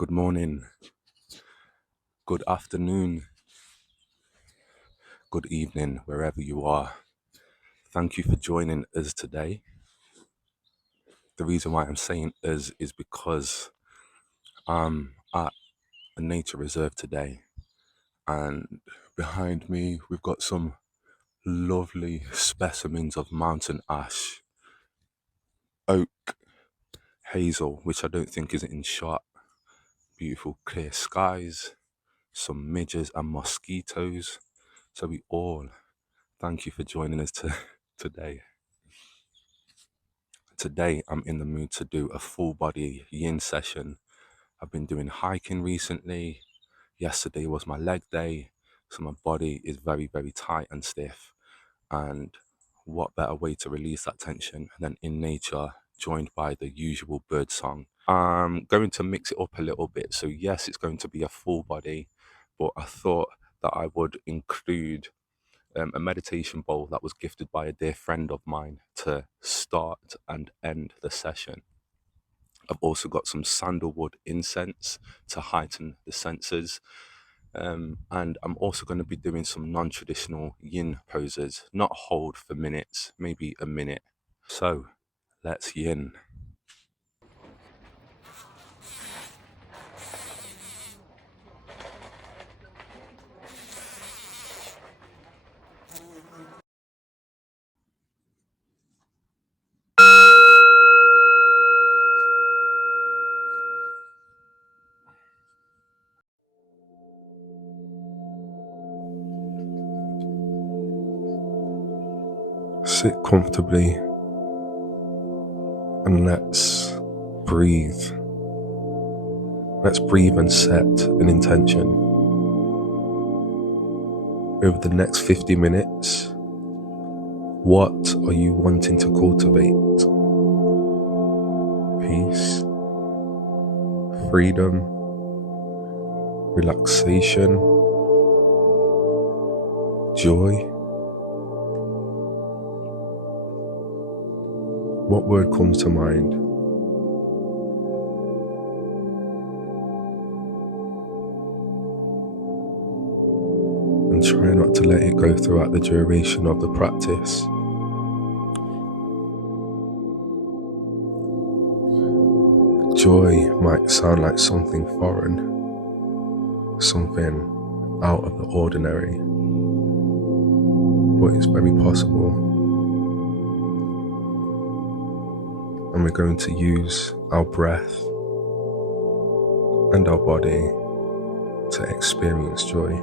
Good morning, good afternoon, good evening, wherever you are. Thank you for joining us today. The reason why I'm saying us is because I'm at a nature reserve today, and behind me we've got some lovely specimens of mountain ash, oak, hazel, which I don't think is in shot, beautiful clear skies, some midges and mosquitoes. So we all thank you for joining us today. Today, I'm in the mood to do a full body yin session. I've been doing hiking recently. Yesterday was my leg day, so my body is very, very tight and stiff. And what better way to release that tension than in nature, joined by the usual bird song. I'm going to mix it up a little bit. So yes, it's going to be a full body, but I thought that I would include a meditation bowl that was gifted by a dear friend of mine to start and end the session. I've also got some sandalwood incense to heighten the senses. And I'm also going to be doing some non-traditional yin poses, not hold for minutes, maybe a minute. So let's yin. Sit comfortably and let's breathe. Let's breathe and set an intention. Over the next 50 minutes, what are you wanting to cultivate? Peace, freedom, relaxation, joy. What word comes to mind? And try not to let it go throughout the duration of the practice. Joy might sound like something foreign, something out of the ordinary, but it's very possible. And we're going to use our breath and our body to experience joy.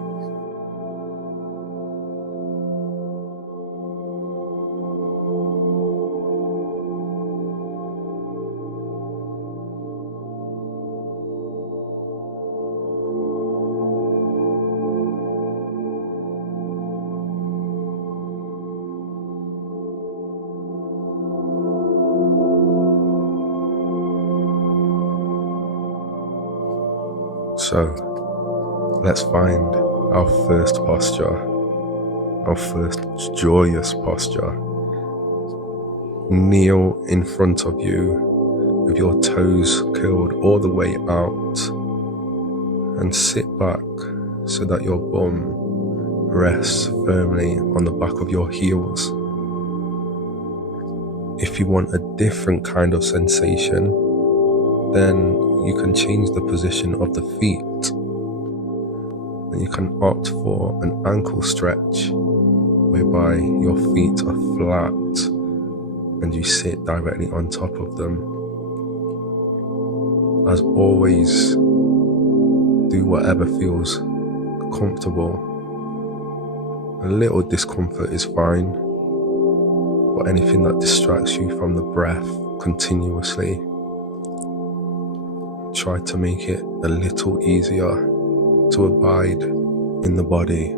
So let's find our first posture, our first joyous posture. Kneel in front of you with your toes curled all the way out and sit back so that your bum rests firmly on the back of your heels. If you want a different kind of sensation, then you can change the position of the feet. And you can opt for an ankle stretch whereby your feet are flat and you sit directly on top of them. As always, do whatever feels comfortable. A little discomfort is fine, but anything that distracts you from the breath continuously, try to make it a little easier to abide in the body.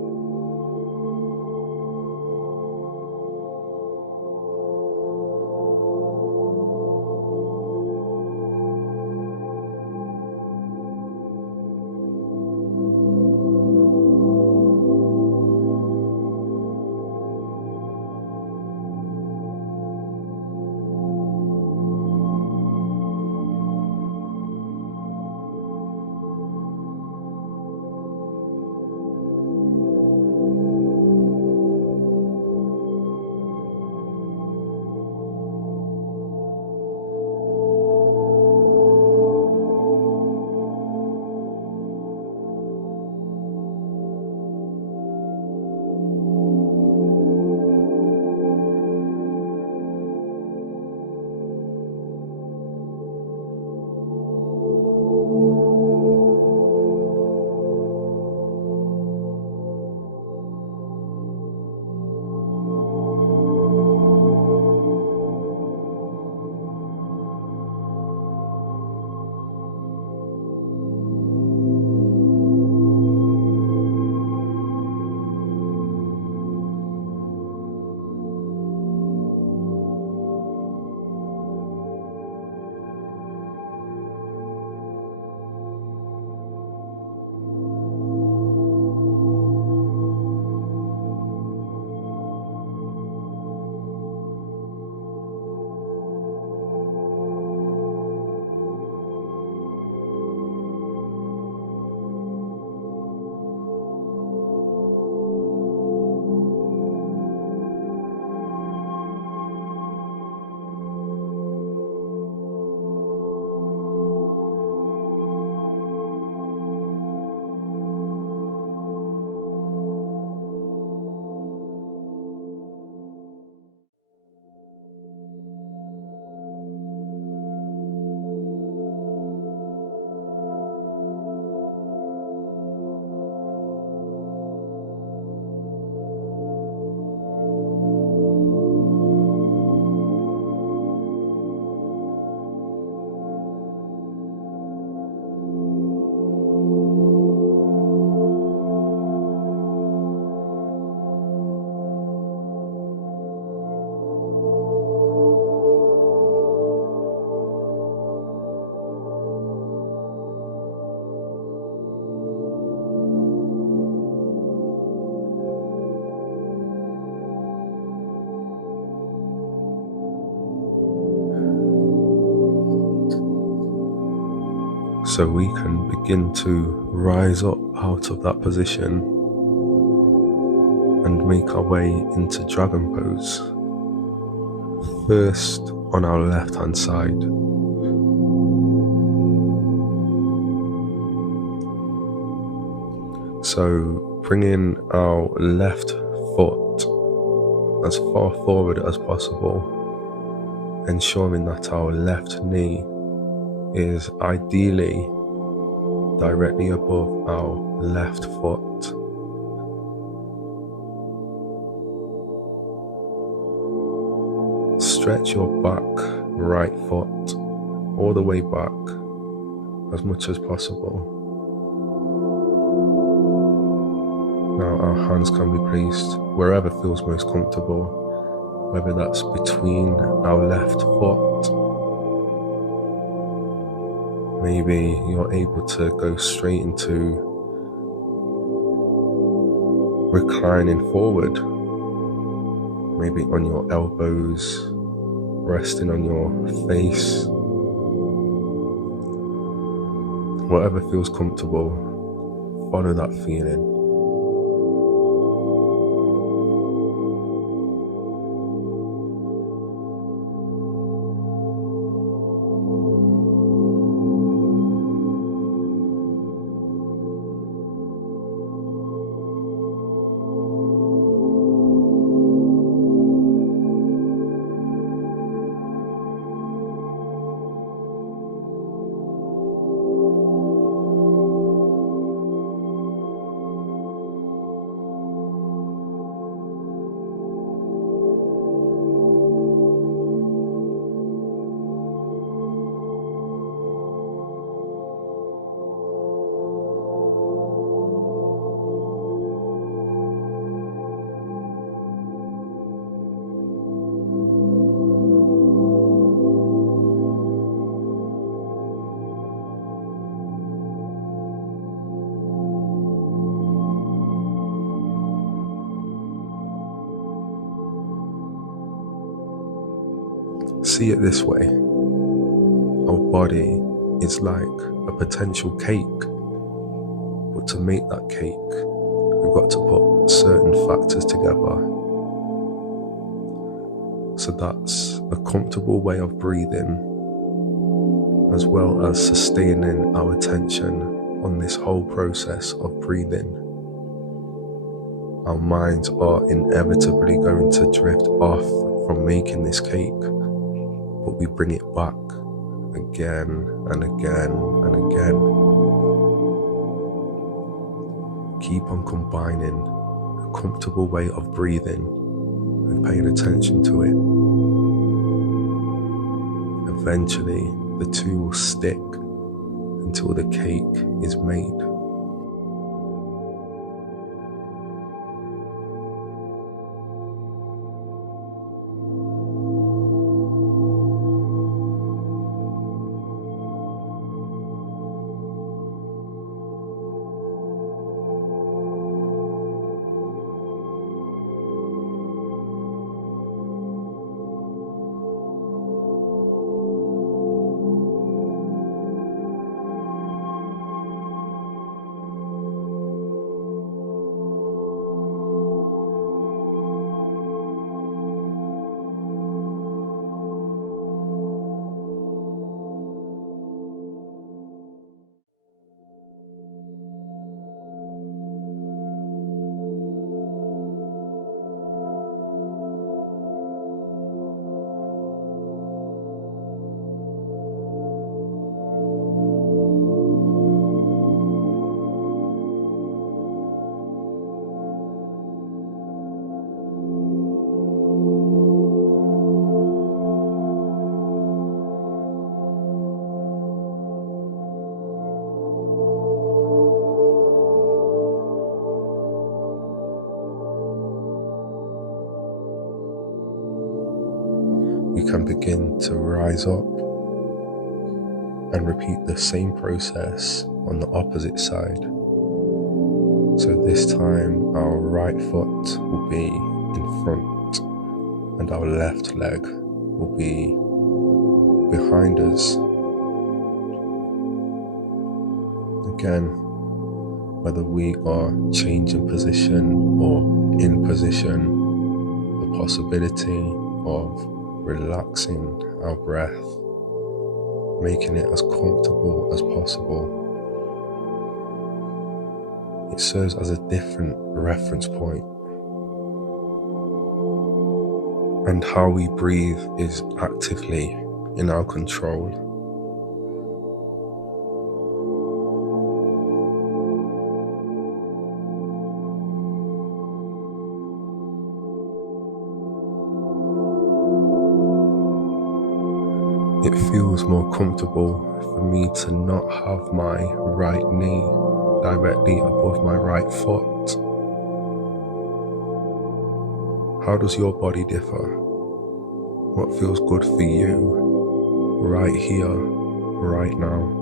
so we can begin to rise up out of that position and make our way into dragon pose. First on our left hand side. So bringing our left foot as far forward as possible, ensuring that our left knee is ideally directly above our left foot. Stretch your back right foot all the way back as much as possible. Now our hands can be placed wherever feels most comfortable, whether that's between our left foot. Maybe you're able to go straight into reclining forward, maybe on your elbows, resting on your face. Whatever feels comfortable, follow that feeling. See it this way. Our body is like a potential cake, but to make that cake, we've got to put certain factors together. So that's a comfortable way of breathing, as well as sustaining our attention on this whole process of breathing. Our minds are inevitably going to drift off from making this cake, but we bring it back again and again and again. Keep on combining a comfortable way of breathing with paying attention to it. Eventually, the two will stick until the cake is made. You can begin to rise up and repeat the same process on the opposite side. So this time our right foot will be in front and our left leg will be behind us. again, whether we are changing position or in position, the possibility of relaxing our breath, making it as comfortable as possible. It serves as a different reference point. And how we breathe is actively in our control. It feels more comfortable for me to not have my right knee directly above my right foot. How does your body differ? What feels good for you right here, right now?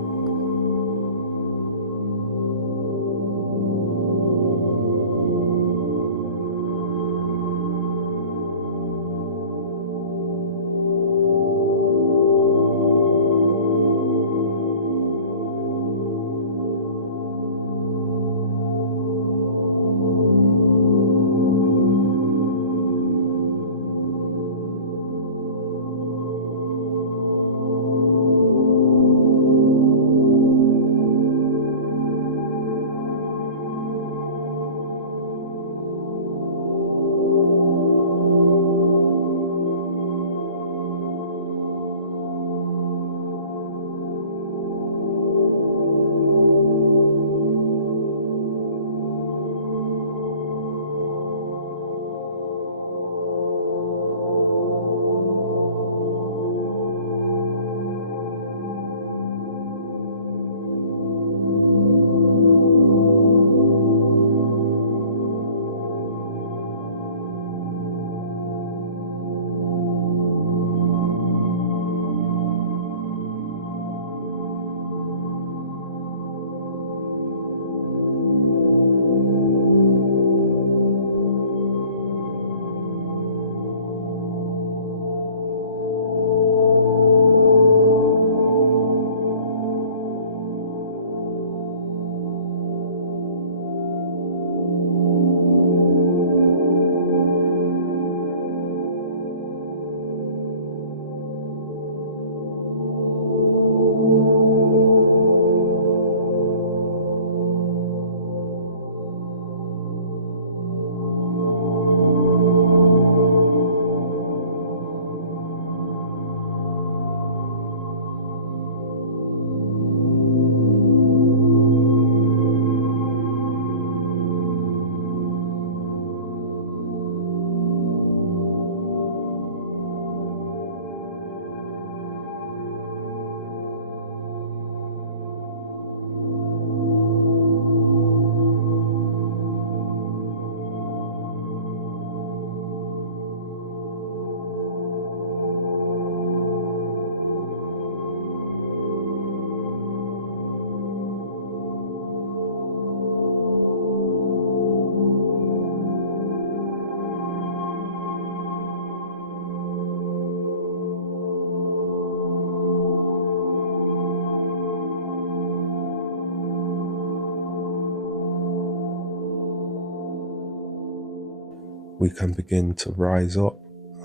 We can begin to rise up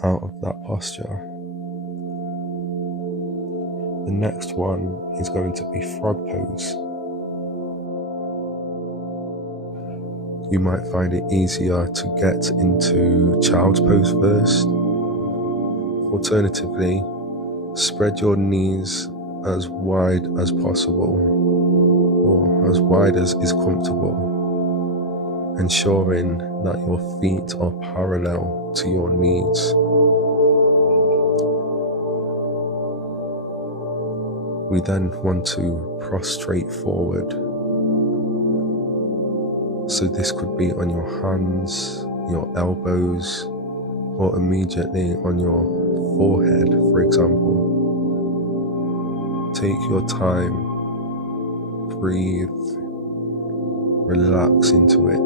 out of that posture. The next one is going to be frog pose. You might find it easier to get into child's pose first. Alternatively, spread your knees as wide as possible, or as wide as is comfortable, ensuring that your feet are parallel to your knees. We then want to prostrate forward. So this could be on your hands, your elbows, or immediately on your forehead, for example. Take your time, breathe, relax into it.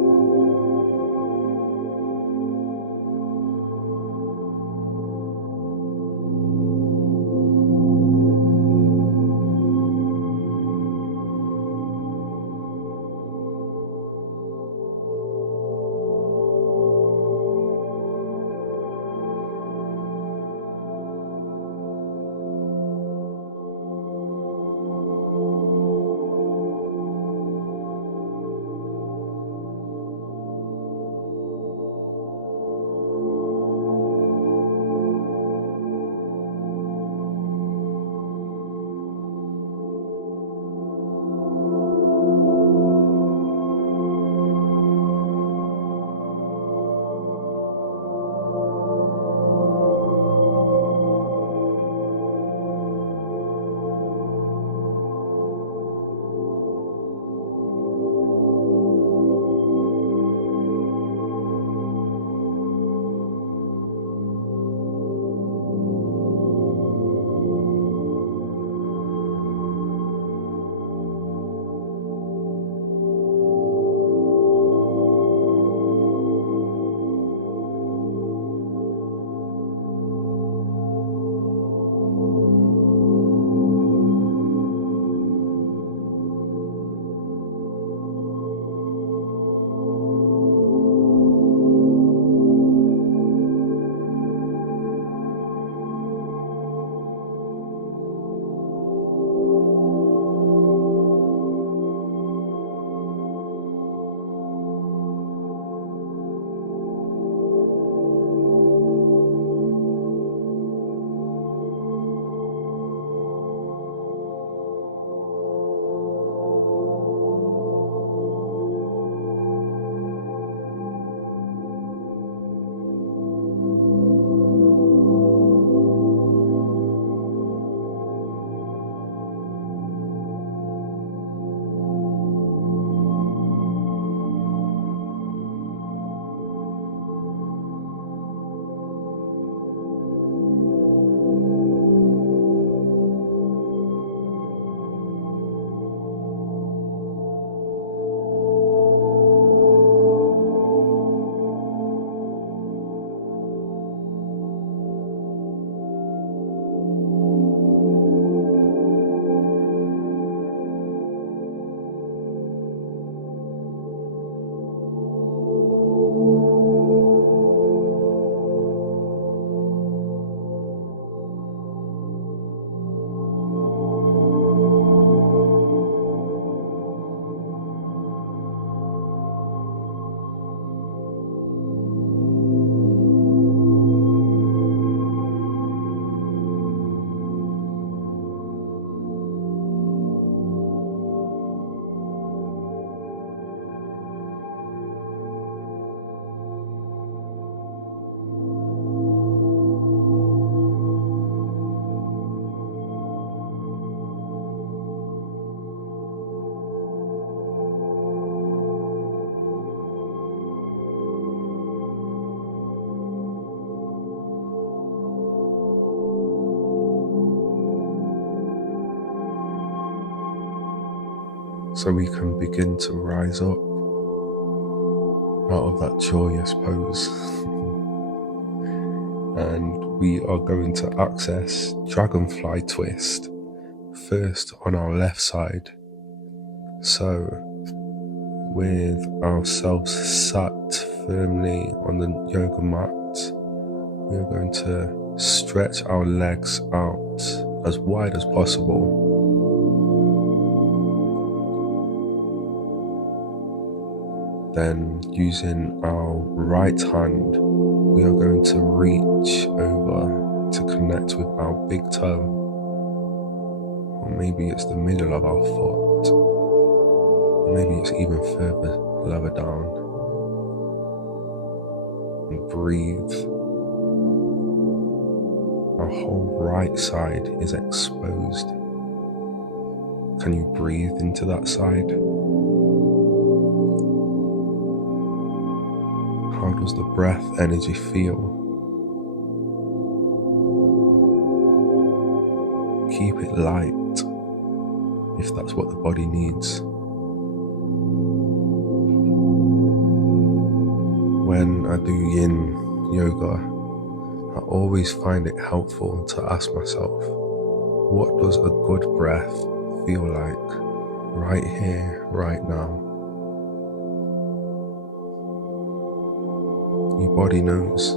so we can begin to rise up out of that joyous pose. And we are going to access Dragonfly Twist first on our left side. So with ourselves sat firmly on the yoga mat, we are going to stretch our legs out as wide as possible. Then using our right hand, we are going to reach over to connect with our big toe, or maybe it's the middle of our foot, or maybe it's even further lower down. And breathe. Our whole right side is exposed. Can you breathe into that side? How does the breath energy feel? Keep it light if that's what the body needs. When I do yin yoga, I always find it helpful to ask myself, what does a good breath feel like right here, right now? Your body knows.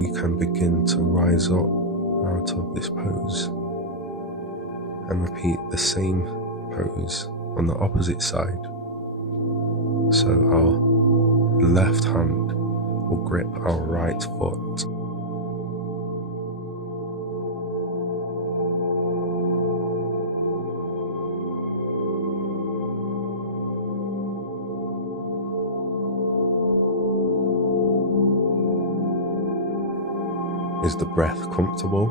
We can begin to rise up out of this pose and repeat the same pose on the opposite side. So our left hand will grip our right foot. Is the breath comfortable?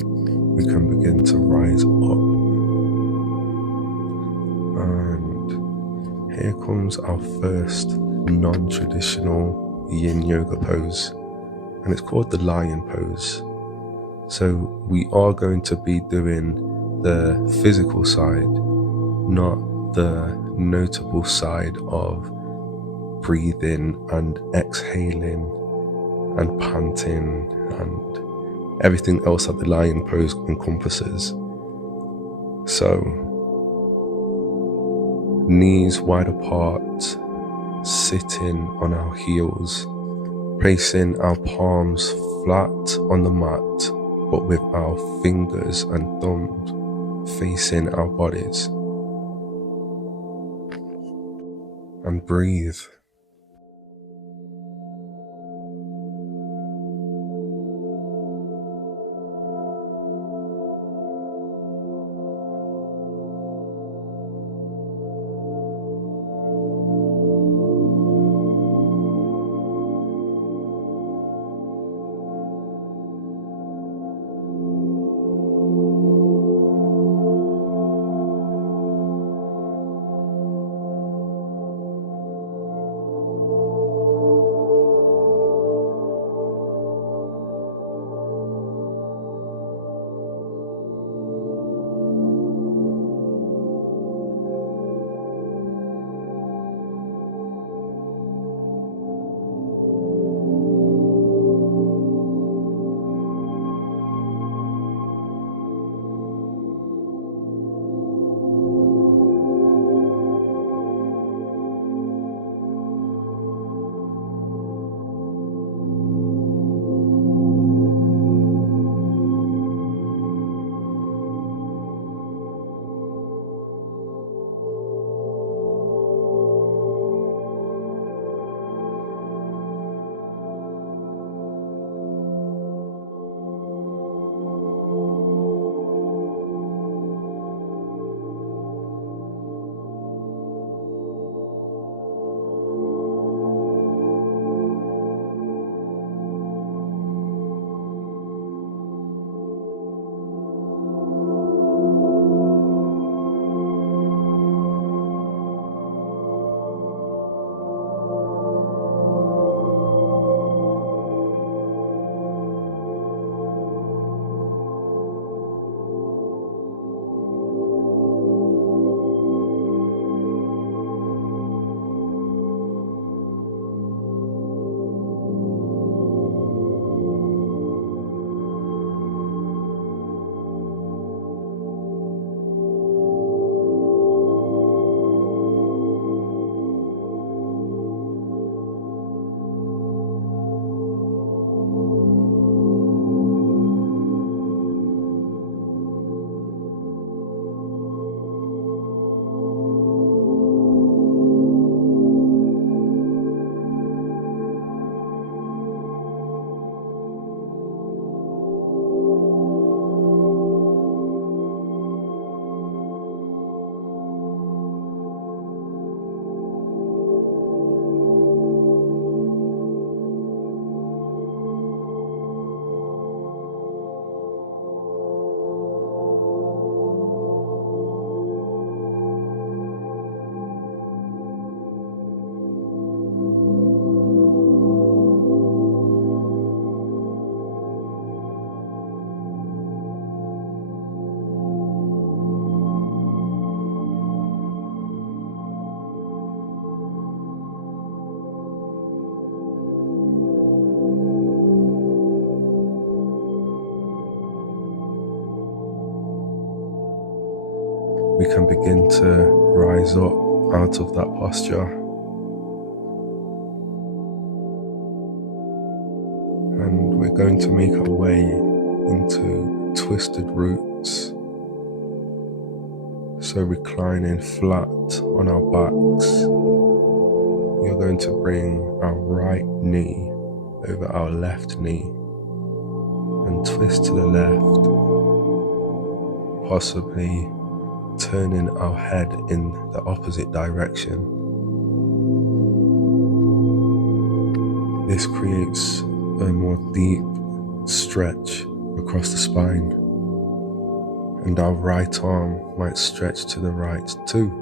We can begin to rise up. And here comes our first non-traditional yin yoga pose, and it's called the lion pose. So we are going to be doing the physical side, not the notable side of breathing and exhaling and panting and everything else that the lion pose encompasses. So knees wide apart, sitting on our heels, placing our palms flat on the mat, but with our fingers and thumbs facing our bodies. And breathe. We can begin to rise up out of that posture. And we're going to make our way into twisted roots. So reclining flat on our backs, you're going to bring our right knee over our left knee and twist to the left, possibly turning our head in the opposite direction. This creates a more deep stretch across the spine. and our right arm might stretch to the right too.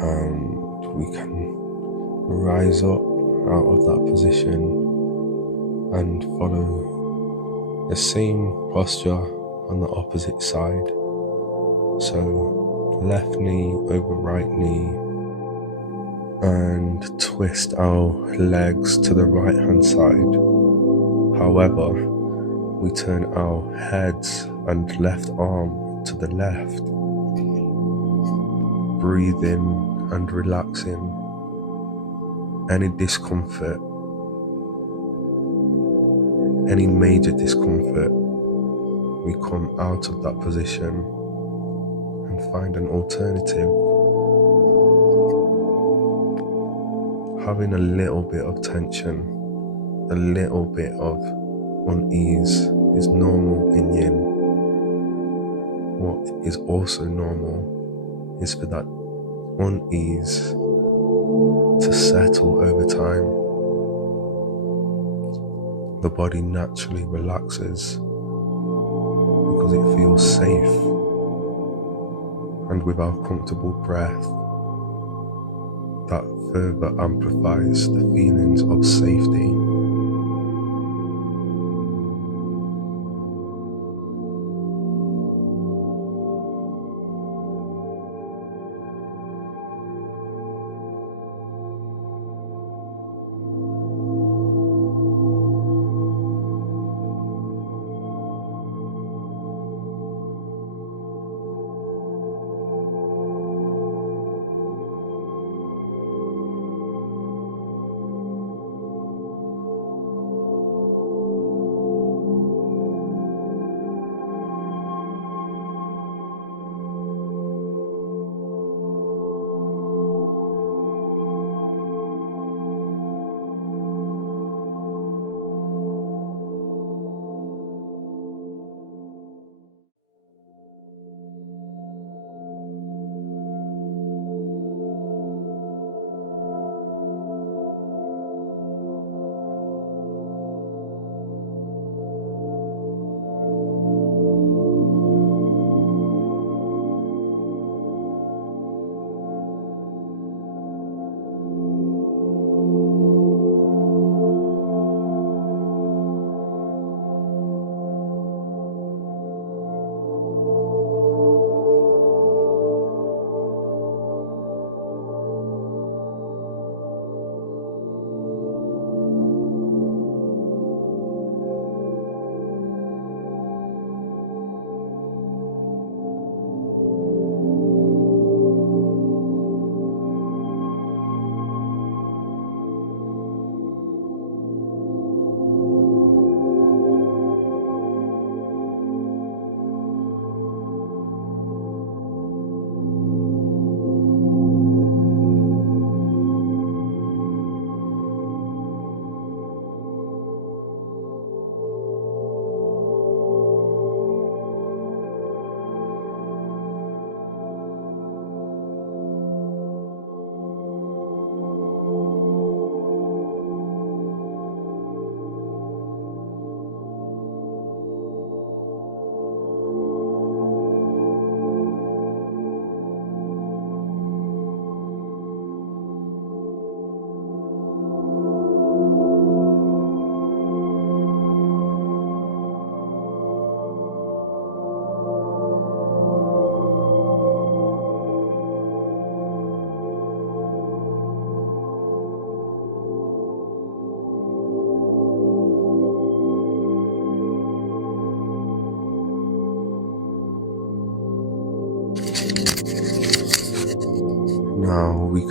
And we can rise up out of that position and follow the same posture on the opposite side. So left knee over right knee, and twist our legs to the right hand side. However, we turn our heads and left arm to the left, breathing and relaxing any discomfort, any major discomfort. We come out of that position and find an alternative. Having a little bit of tension, a little bit of unease is normal in yin. What is also normal is for that unease to settle over time. The body naturally relaxes because it feels safe, and with our comfortable breath, that further amplifies the feelings of safety.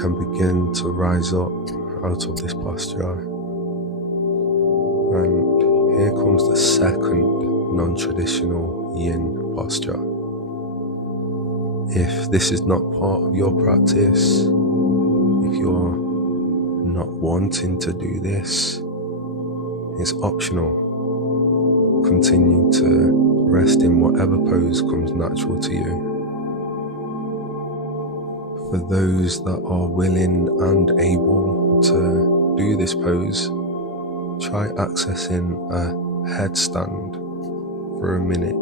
can begin to rise up out of this posture. And here comes the second non-traditional yin posture. If this is not part of your practice, if you're not wanting to do this, it's optional. Continue to rest in whatever pose comes natural to you. For those that are willing and able to do this pose, try accessing a headstand for a minute.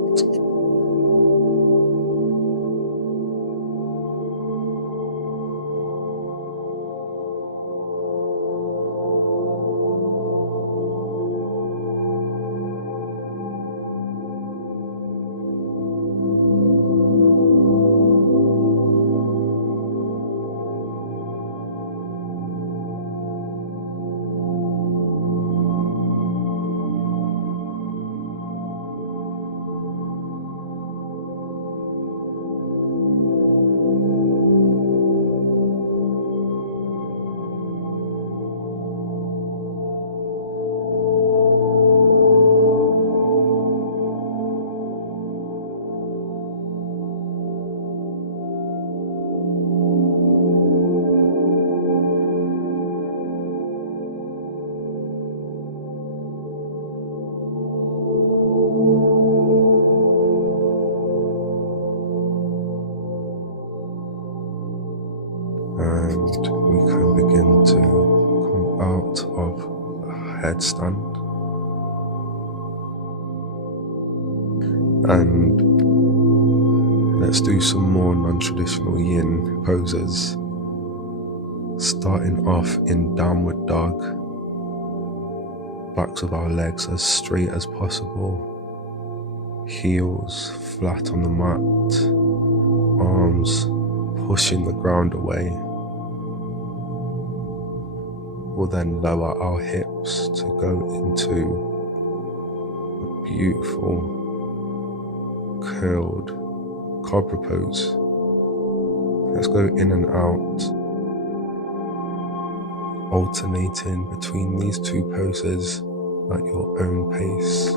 And we can begin to come out of a headstand and let's do some more non-traditional yin poses, starting off in downward dog. Backs of our legs as straight as possible, heels flat on the mat, arms pushing the ground away. We'll then lower our hips to go into a beautiful curled cobra pose. Let's go in and out, alternating between these two poses at your own pace.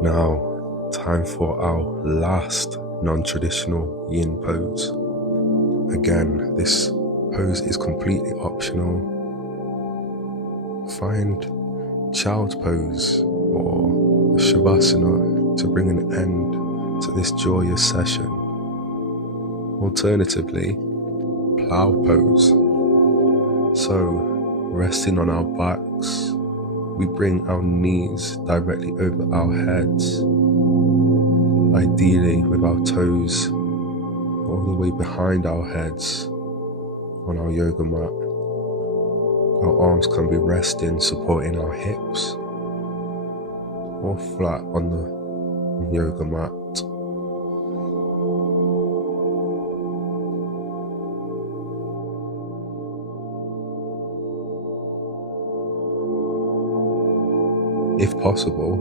Now, time for our last non-traditional yin pose. Again, this pose is completely optional. Find child's pose or shavasana to bring an end to this joyous session. Alternatively, plow pose. So, resting on our backs, we bring our knees directly over our heads, ideally with our toes all the way behind our heads on our yoga mat. Our arms can be resting, supporting our hips, or flat on the yoga mat. If possible,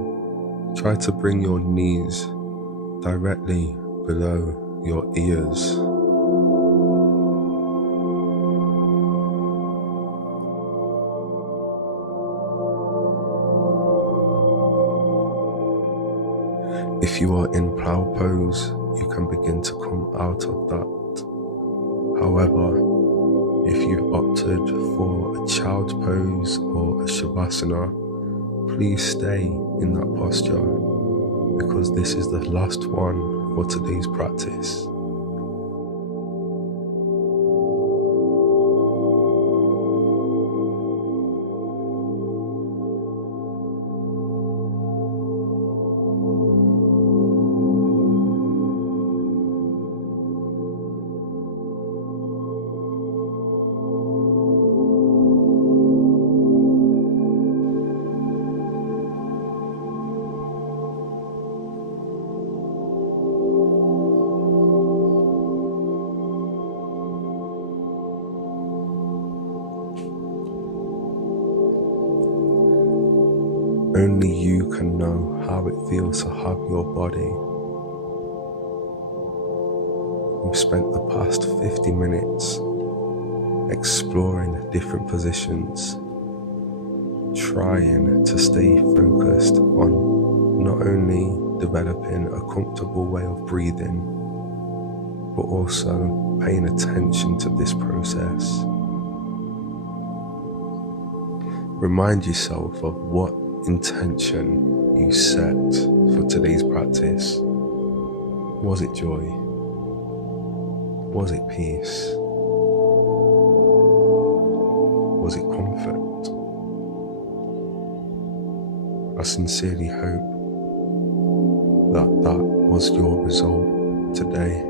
try to bring your knees directly below your ears. If you are in plow pose, you can begin to come out of that. However, if you've opted for a child's pose or a shavasana, please stay in that posture because this is the last one for today's practice. Only you can know how it feels to hug your body. We've spent the past 50 minutes exploring different positions, trying to stay focused on not only developing a comfortable way of breathing, but also paying attention to this process. Remind yourself of what intention you set for today's practice. Was it joy? Was it peace? Was it comfort? I sincerely hope that was your result today.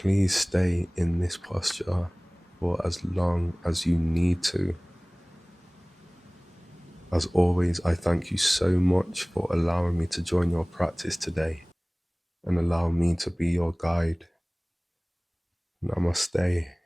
Please stay in this posture for as long as you need to. As always, I thank you so much for allowing me to join your practice today and allow me to be your guide. Namaste.